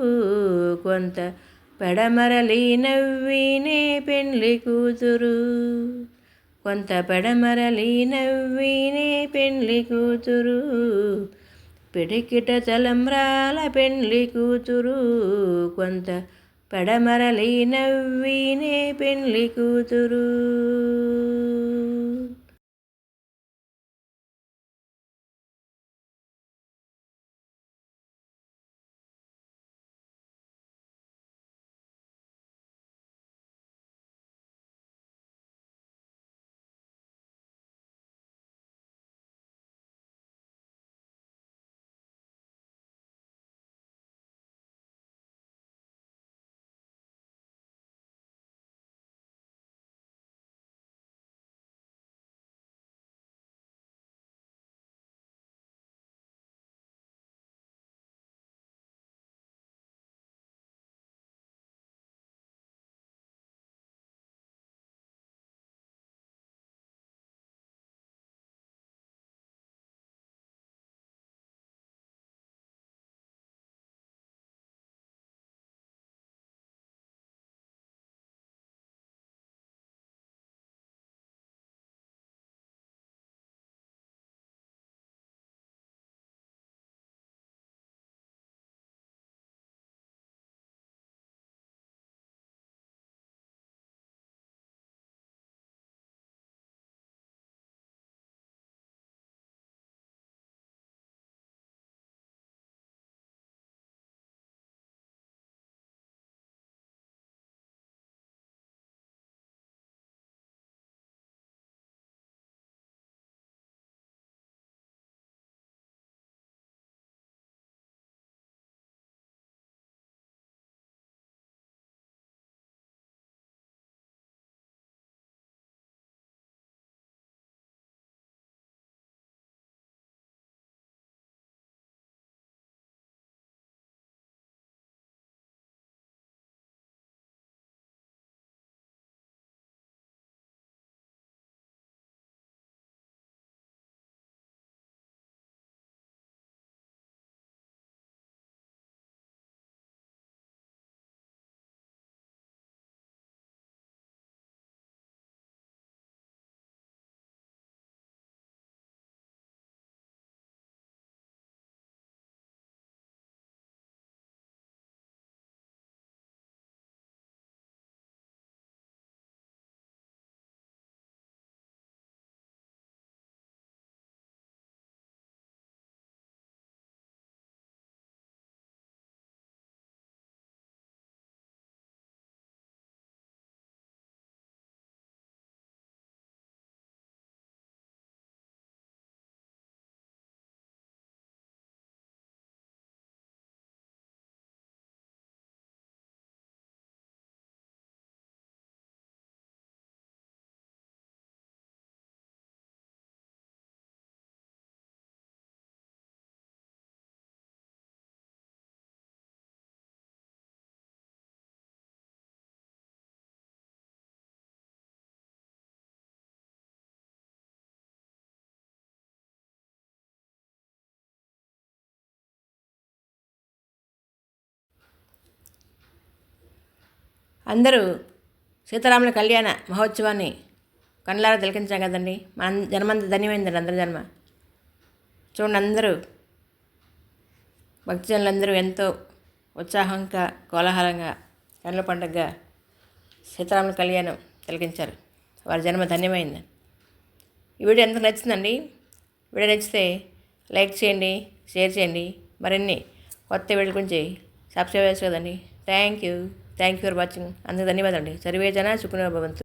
కొంత పెడమరలి నవ్వినే పెండ్లి కూతురు, కొంత పెడమరలి నవ్వినే పెండ్లి కూతురు, పిడికిట తలంబ్రాల పెండ్లి కూతురు, కొంత పెడమరలి నవ్వినే పెండ్లి కూతురు. అందరూ సీతారాముల కళ్యాణ మహోత్సవాన్ని కళ్ళారా తిలకించాం కదండి. మన జన్మంత ధన్యమైందండి అందరి జన్మ. చూడండి, అందరూ భక్తజనులందరూ ఎంతో ఉత్సాహంగా కోలాహలంగా కళ్ళ పండుగగా సీతారాముల కళ్యాణం తిలకించారు. వారి జన్మ ధన్యమైంది. ఈ వీడియో ఎంత నచ్చిందండి. వీడియో నచ్చితే లైక్ చేయండి, షేర్ చేయండి. మరిన్ని కొత్త వీడియోల గురించి సబ్స్క్రైబ్ చేసుకోదండి. Thank you for watching. అందరికీ ధన్యవాదాలు అండి. సర్వే జన సుఖినో భవంతు.